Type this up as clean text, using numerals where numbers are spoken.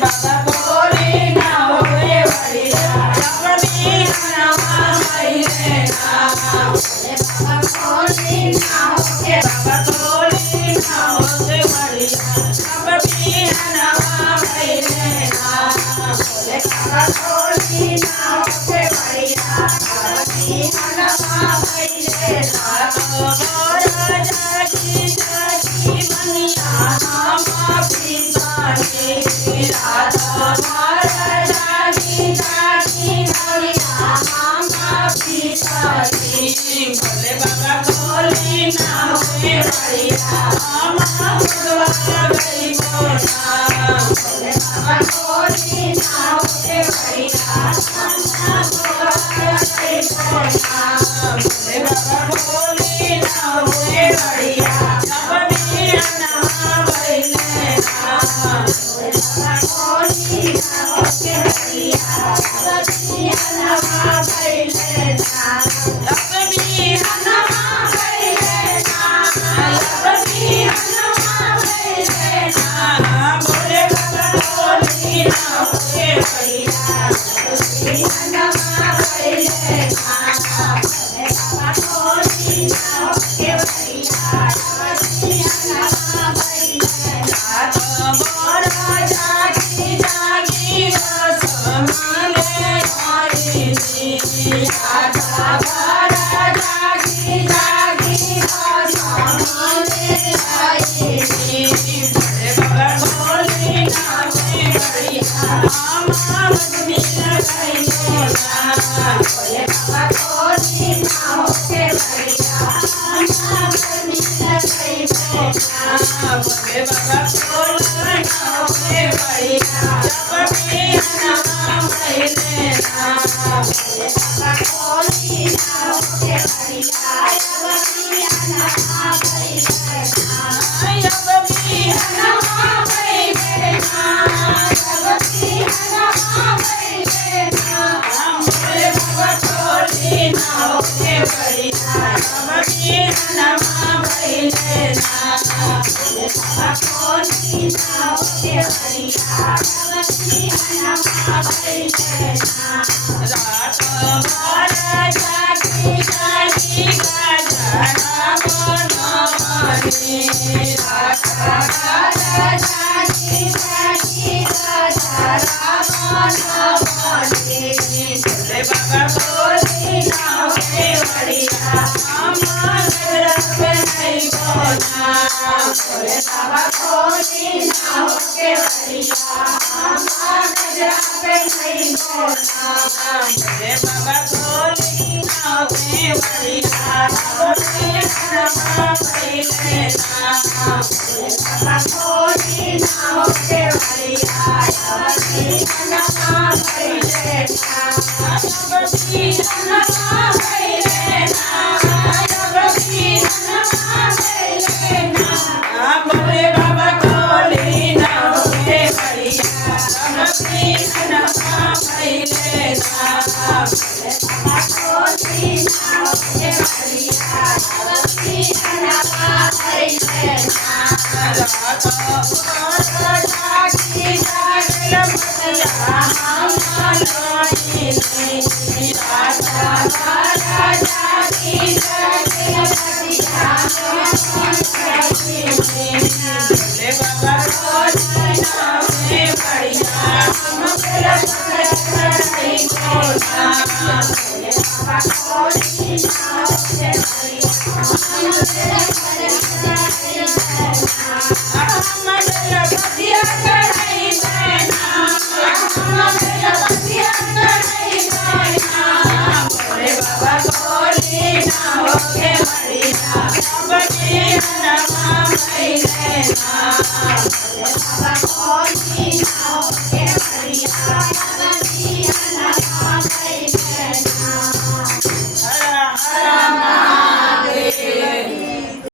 बाबा बोली ना होए बढ़िया जब भी हनवा भइले ना बाबा बोली ना होए बाबा बोली ना होए बढ़िया जब भी हनवा भइले ना बाबा बोली ना होए बढ़िया जब भी हनवा भइले ना जागी जागी बनिया हम पिसानी राधा जागी जागी बनिया हम पिसानी भोले बाबा बोली ना होए बढ़िया हम भगवान गई बोला भोले बाबा बोली ना होए बढ़िया हम भगवान गई बोला भोले बाबा बोली ना होए बढ़िया जब भी हनवा भइले ना भोले बाबा बोली ना होए बढ़िया जब भी हनवा भइले ना जब भी हनवा भइले ना जब भी हनवा भइले ना भोले बाबा बोली ना होए बढ़िया जब भी हनवा भइले ना भोले बाबा बोली ना होए बढ़िया जब भी हनवा भइले ना मोरा जागी जागी बस माने हरिनी राधा मोरा जागी जागी बस माने हरिनी भोले बाबा बोली ना होए बढ़िया हम भजनी गई बोला भोले बाबा बोली ना होए बढ़िया हम भजनी गई बोला भोले बाबा बोली ना होए बढ़िया जब भी हनवा भइले ना भोले बाबा बोली ना होए बढ़िया जब भी हनवा भइले ना जब भी हनवा भइले ना जब भी हनवा भइले ना भोले बाबा बोली ना होए बढ़िया जब भी हनवा भइले ना भोले बाबा बोली ना होए बढ़िया जब भी हनवा भइले ना राधा मोरा जागी जागी गाजरा बनवनी राधा जागी जागी गाजरा बनवनी भोले बाबा बोली ना होए बढ़िया हम गजरा नहीं बोला भोले बाबा बोली ना होए बढ़िया हम गजरा नहीं बोला भोले बाबा बोली ना होए बढ़िया भोले हनवा भइले ना भोले बाबा बोली ना होए बढ़िया जब भी हनवा भइले ना जब भी हनवा भइले ना जब भी हनवा भइले ना भोले बाबा बोली ना होए बढ़िया जब भी हनवा भइले ना भोले बाबा बोली ना होए बढ़िया जब भी हनवा भइले ना राधा मोरा जागी जागी बनिया हम भगवान राधा मोरा जागी जागी बनिया हम भोले बाबा बोली ना होए बढ़िया हम भगवान नहीं बोला भोले बाबा बोली ना होए बढ़िया हम गजरा कढ़ाई बहना हम गजरा कढ़ाई बहना भोले बाबा बोली ना होए बढ़िया जब भी हनवा भइले ना भोले बाबा बोली